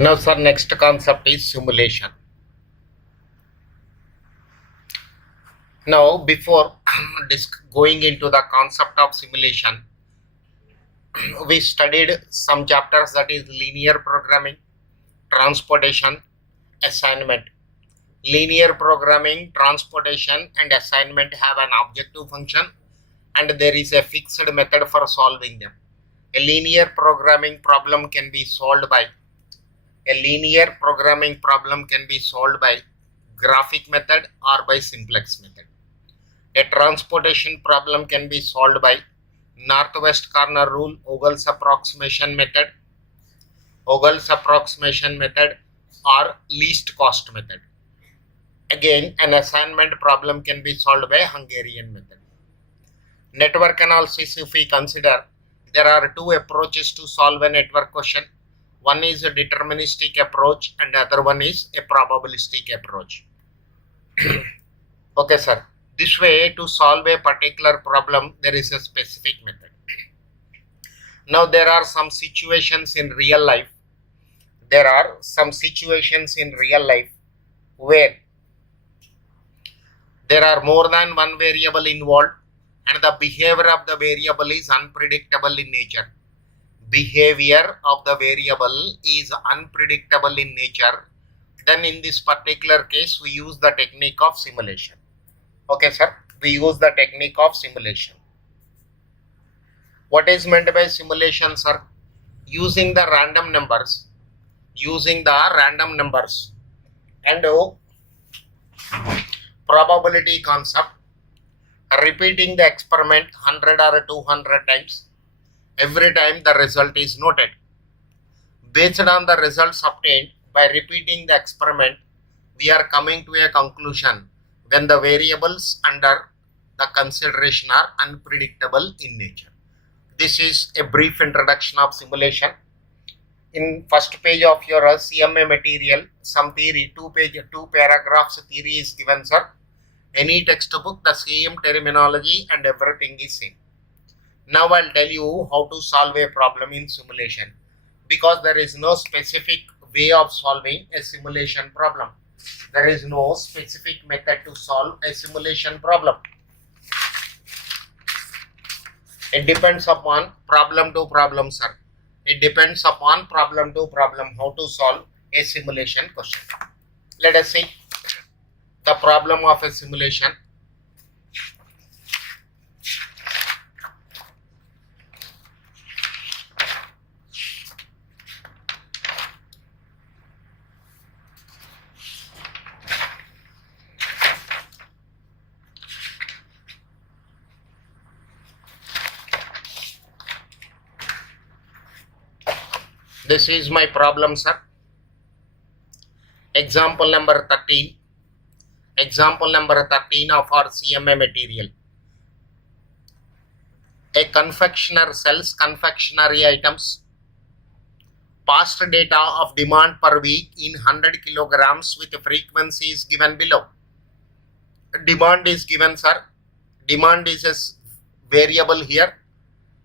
Now, sir, next concept is simulation. Now, before going into the concept of simulation, we studied some chapters, that is linear programming, transportation, assignment. Linear programming, transportation, and assignment have an objective function, and there is a fixed method for solving them. A linear programming problem can be solved by graphic method or by simplex method. A transportation problem can be solved by northwest corner rule, Ogle's approximation method, or least cost method. Again, an assignment problem can be solved by Hungarian method. Network analysis, if we consider, there are two approaches to solve a network question. One is a deterministic approach and the other one is a probabilistic approach. Okay, sir. This way, to solve a particular problem, there is a specific method. Now, there are some situations in real life. Where there are more than one variable involved and the behavior of the variable is unpredictable in nature. Then in this particular case, we use the technique of simulation. Okay, sir. We use the technique of simulation. What is meant by simulation, sir? Using the random numbers and probability concept, repeating the experiment 100 or 200 times. Every time the result is noted. Based on the results obtained by repeating the experiment, we are coming to a conclusion when the variables under the consideration are unpredictable in nature. This is a brief introduction of simulation. In first page of your CMA material, some theory, two paragraphs theory is given, sir. Any textbook, the same terminology and everything is same. Now I'll tell you how to solve a problem in simulation, because there is no specific way of solving a simulation problem. There is no specific method to solve a simulation problem. It depends upon problem to problem, sir. It depends upon problem to problem how to solve a simulation question. Let us see the problem of a simulation. This is my problem, sir. Example number 13 of our CMA material. A confectioner sells confectionery items. Past data of demand per week in 100 kilograms with frequency is given below. Demand is given, sir. Demand is a variable here.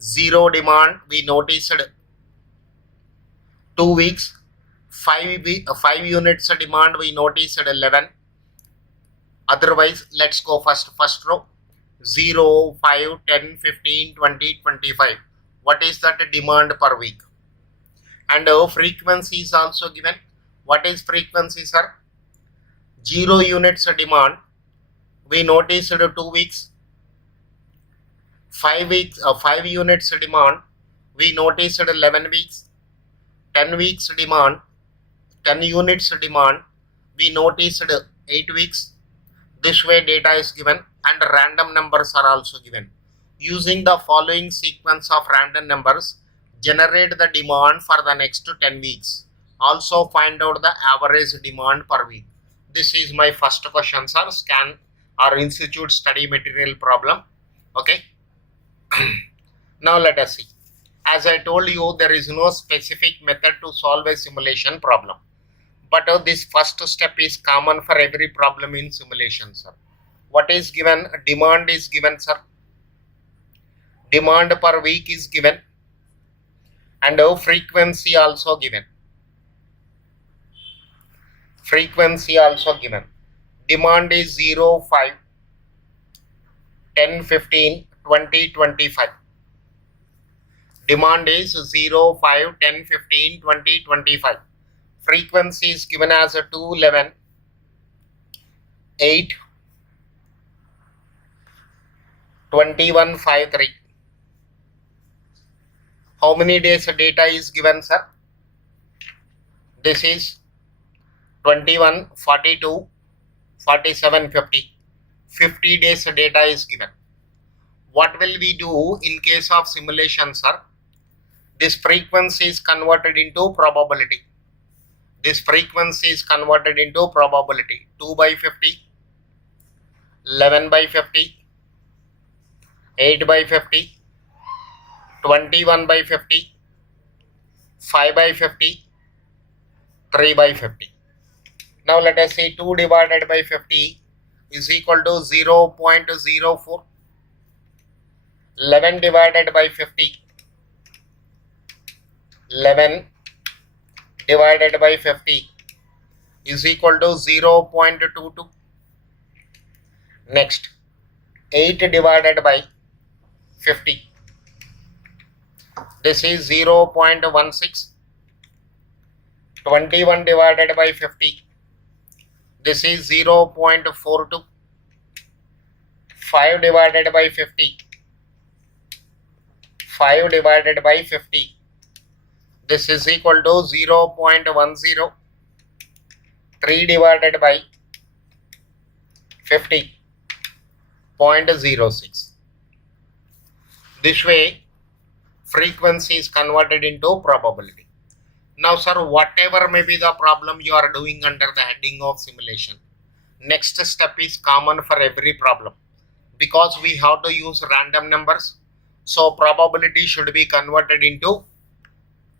Zero demand, we noticed 2 weeks. 5 units demand, we noticed 11. Otherwise, let's go first row. 0, 5, 10, 15, 20, 25. What is that demand per week? And frequency is also given. What is frequency, sir? 0 units demand, we noticed 2 weeks. 5 units demand, we noticed 11 weeks. 10 weeks demand, 10 units demand, we noticed 8 weeks. This way data is given and random numbers are also given. Using the following sequence of random numbers, generate the demand for the next 10 weeks. Also find out the average demand per week. This is my first question, sir. Scan or institute study material problem. Okay. Now let us see. As I told you, there is no specific method to solve a simulation problem. But this first step is common for every problem in simulation, sir. What is given? Demand is given, sir. Demand per week is given. And frequency also given. frequency also given. Demand is 0, 5, 10, 15, 20, 25. Demand is 0, 5, 10, 15, 20, 25. Frequency is given as a 2, 11, 8, 21, 5, 3. How many days data is given, sir? This is 21, 42, 47, 50. 50 days data is given. What will we do in case of simulation, sir? This frequency is converted into probability. This frequency is converted into probability. 2 by 50, 11 by 50, 8 by 50, 21 by 50, 5 by 50, 3 by 50. Now let us say 2 divided by 50 is equal to 0 0.04. 11 divided by 50. 11 divided by 50 is equal to 0 0.22. Next, 8 divided by 50. This is 0 0.16. 21 divided by 50. This is 0 0.42. 5 divided by 50. 5 divided by 50. This is equal to 0 0.10. 3 divided by 50. 0.06. This way, frequency is converted into probability. Now, sir, whatever may be the problem you are doing under the heading of simulation, next step is common for every problem. Because we have to use random numbers, so probability should be converted into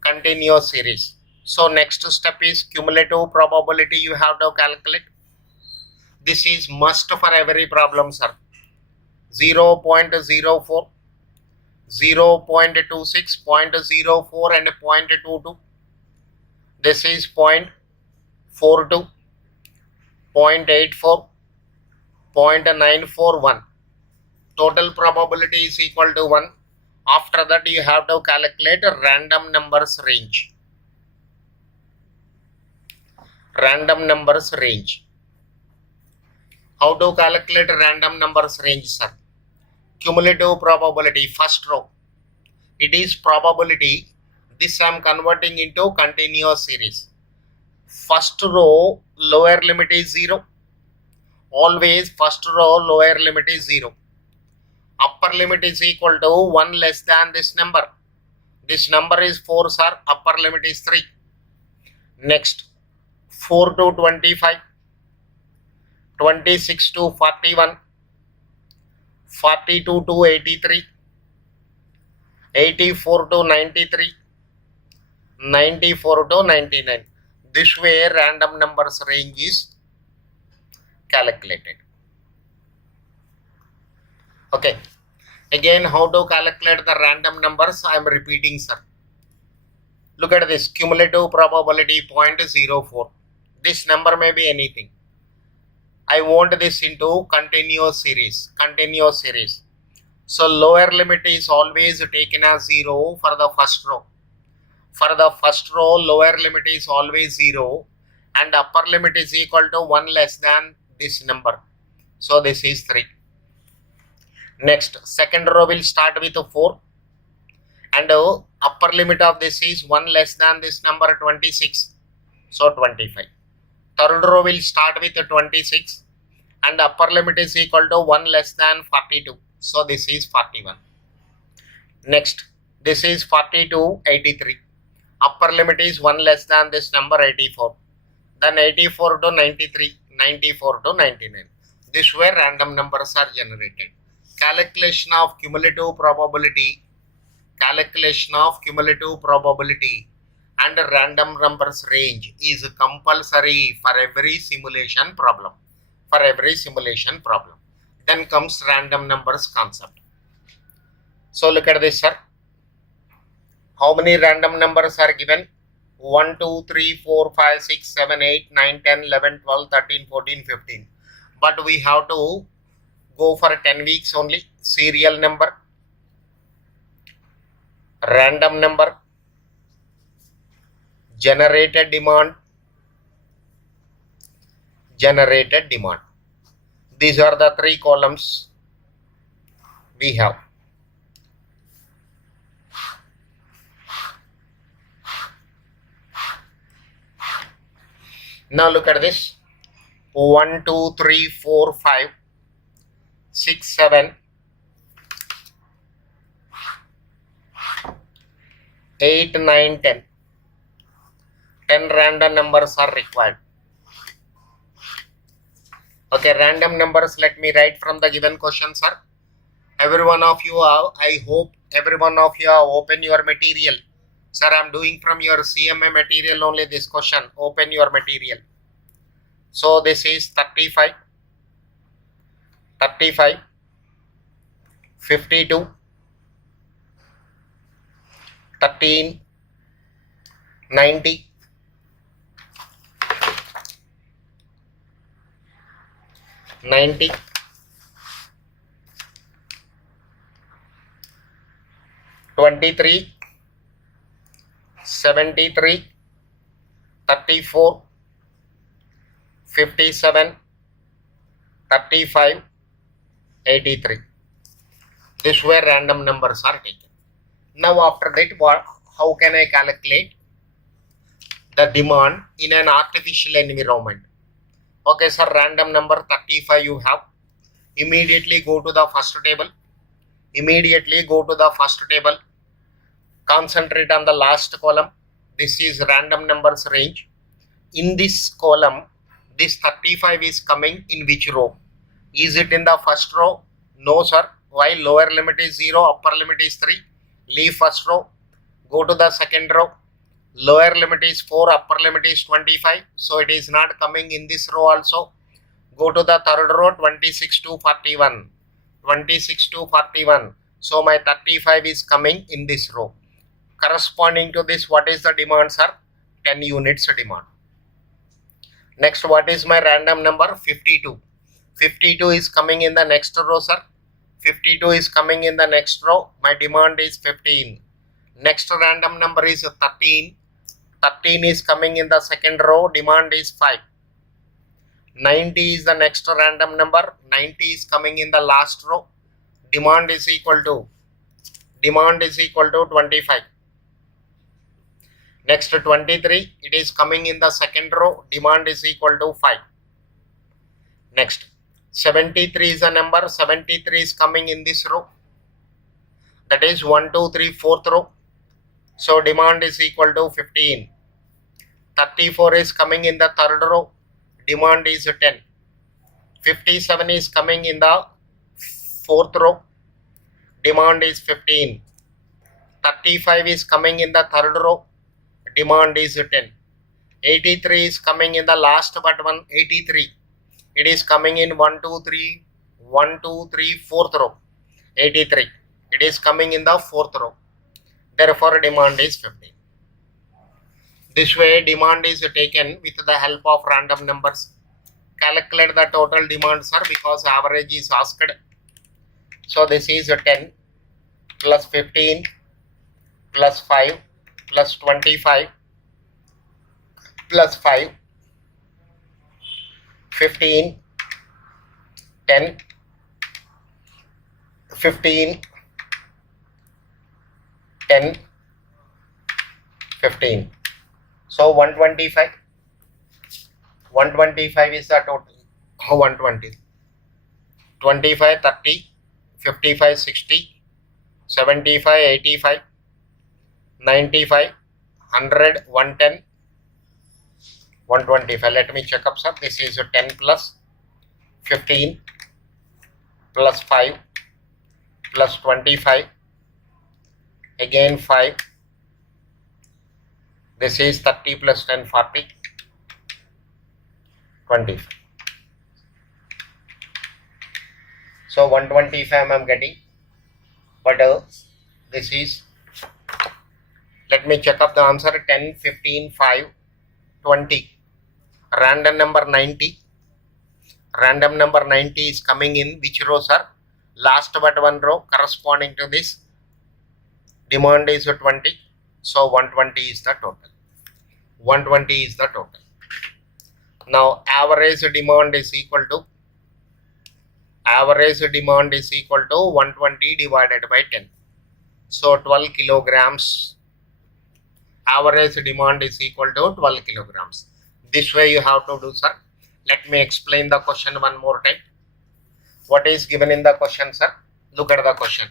continuous series. So next step is cumulative probability you have to calculate. This is must for every problem, sir. 0 0.04, 0 0.26, 0.04 and 0.22. This is 0.42, 0.84, 0.941. Total probability is equal to 1. After that, you have to calculate a random numbers range. Random numbers range. How to calculate random numbers range, sir? Cumulative probability, first row. It is probability. This I am converting into continuous series. First row, lower limit is 0. Always first row, lower limit is 0. Upper limit is equal to 1 less than this number. This number is 4, sir. Upper limit is 3. Next, 4 to 25, 26 to 41, 42 to 83, 84 to 93, 94 to 99. This way random numbers range is calculated. Okay. Again, how to calculate the random numbers? I am repeating, sir. Look at this. Cumulative probability 0.04. This number may be anything. I want this into continuous series. Continuous series. So lower limit is always taken as 0 for the first row. For the first row, lower limit is always 0 and upper limit is equal to 1 less than this number. So this is 3. Next, second row will start with 4 and upper limit of this is 1 less than this number 26. So 25. Third row will start with 26 and upper limit is equal to 1 less than 42. So this is 41. Next, this is 42, 83. Upper limit is 1 less than this number 84. Then 84 to 93, 94 to 99. This way random numbers are generated. Calculation of cumulative probability, and random numbers range is compulsory for every simulation problem. Then comes random numbers concept. So look at this, sir. How many random numbers are given? 1, 2, 3, 4, 5, 6, 7, 8, 9, 10, 11, 12, 13, 14, 15. But we have to go for 10 weeks only. Serial number, random number, generated demand, generated demand. These are the 3 columns we have. Now look at this. 1, 2, 3, 4, 5, 6, 7, 8, 9, 10. 10 random numbers are required. Okay, random numbers, let me write from the given question, sir. Every one of you have, I hope every one of you have opened your material. Sir, I am doing from your CMA material only this question. Open your material. So this is 35, 35, 52, 13, 90, 90, 23, 73, 34, 57, 35, 83. This way random numbers are taken. Now after that, how can I calculate the demand in an artificial environment? Okay, sir, random number 35 you have. Immediately go to the first table. Immediately go to the first table. Concentrate on the last column. This is random numbers range. In this column, this 35 is coming in which row? Is it in the first row? No, sir. Why? Lower limit is 0, upper limit is 3. Leave first row. Go to the second row. Lower limit is 4, upper limit is 25. So it is not coming in this row also. Go to the third row, 26 to 41. 26 to 41. So my 35 is coming in this row. Corresponding to this, what is the demand, sir? 10 units demand. Next, what is my random number? 52. 52 is coming in the next row, sir. 52 is coming in the next row. My demand is 15. Next random number is 13. 13 is coming in the second row. Demand is 5. 90 is the next random number. 90 is coming in the last row. Demand is equal to 25. Next 23, it is coming in the second row. Demand is equal to 5. Next 73 is a number. 73 is coming in this row. That is 1, 2, 3, 4th row. So demand is equal to 15. 34 is coming in the third row. Demand is 10. 57 is coming in the fourth row. Demand is 15. 35 is coming in the third row. Demand is 10. 83 is coming in the last but one. 83. It is coming in 1, 2, 3, 4th row. 83. It is coming in the fourth row. Therefore, demand is 15. This way, demand is taken with the help of random numbers. Calculate the total demand, sir, because average is asked. So, this is 10 plus 15 plus 5 plus 25 plus 5, 15, 10, 15, 10, 15. So 125. 125 is the total. 120. 25, 30, 55, 60, 75, 85, 95, 100, 110, 125. Let me check up, sir. This is 10 plus 15 plus 5 plus 25. Again 5. This is 30 plus 10, 40, 25. So 125 I am getting. But this is, Let me check up the answer. 10, 15, 5, 20. Random number 90. Random number 90 is coming in which row, sir? Last but one row corresponding to this. Demand is 20. So 120 is the total. 120 is the total. Now average demand is equal to 120 divided by 10. So 12 kilograms. Average demand is equal to 12 kilograms. This way you have to do, sir. Let me explain the question one more time. What is given in the question, sir? Look at the question.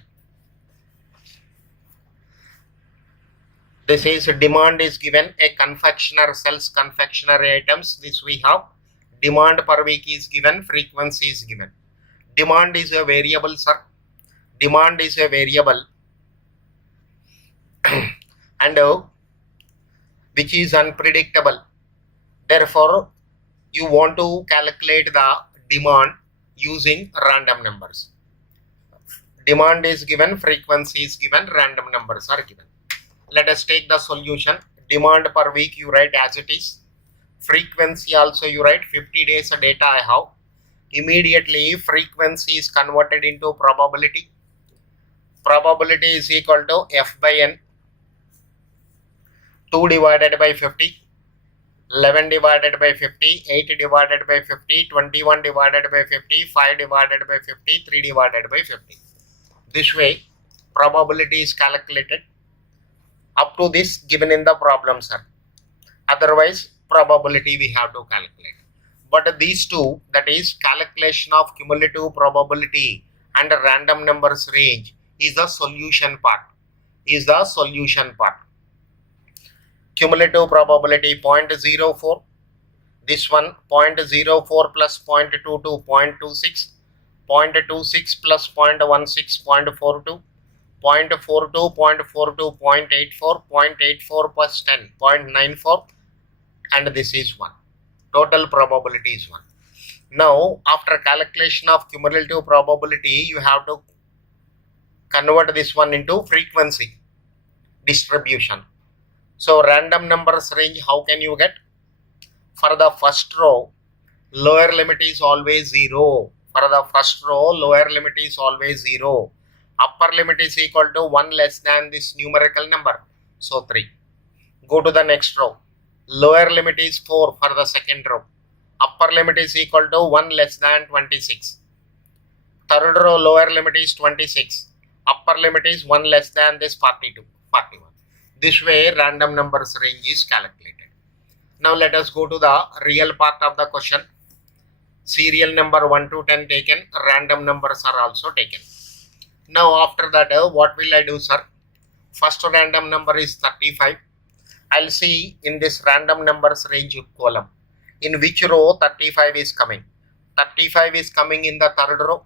This is demand is given. A confectioner sells confectionery items. This we have. Demand per week is given. Frequency is given. Demand is a variable, sir. Demand is a variable and which is unpredictable. Therefore, you want to calculate the demand using random numbers. Demand is given, frequency is given, random numbers are given. Let us take the solution. Demand per week you write as it is. Frequency also you write 50 days data I have. Immediately frequency is converted into probability. Probability is equal to F by N. 2 divided by 50. 11 divided by 50, 8 divided by 50, 21 divided by 50, 5 divided by 50, 3 divided by 50. This way, probability is calculated. Up to this given in the problem, sir. Otherwise, probability we have to calculate. But these two, that is calculation of cumulative probability and random numbers range, is the solution part. Cumulative probability 0.04. This one 0.04 plus 0.22, 0.26. 0.26 plus 0.16, 0.42. 0.42, 0.42, 0.84, 0.84 plus 10, 0.94, and this is 1. Total probability is 1. Now, after calculation of cumulative probability, you have to convert this one into frequency distribution. So, random numbers range, how can you get? For the first row, lower limit is always 0. For the first row, lower limit is always 0. Upper limit is equal to 1 less than this numerical number. So 3. Go to the next row. Lower limit is 4 for the second row. Upper limit is equal to 1 less than 26. Third row, lower limit is 26. Upper limit is 1 less than this 42, 41. This way random numbers range is calculated. Now let us go to the real part of the question. Serial number 1 to 10 taken. Random numbers are also taken. Now after that, what will I do, sir? First random number is 35. I'll see in this random numbers range column in which row 35 is coming. 35 is coming in the third row.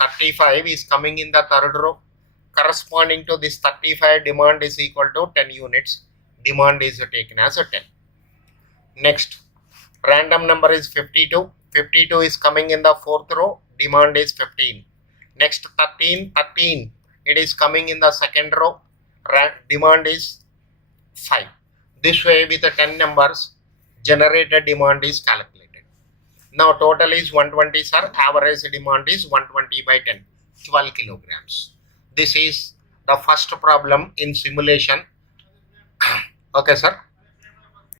35 is coming in the third row. Corresponding to this 35, demand is equal to 10 units. Demand is taken as a 10. Next, random number is 52. 52 is coming in the fourth row. Demand is 15. Next, 13. It is coming in the second row. Demand is 5. This way, with the 10 numbers, generated demand is calculated. Now, total is 120, sir. Average demand is 120 by 10, 12 kilograms. This is the first problem in simulation. Okay, sir.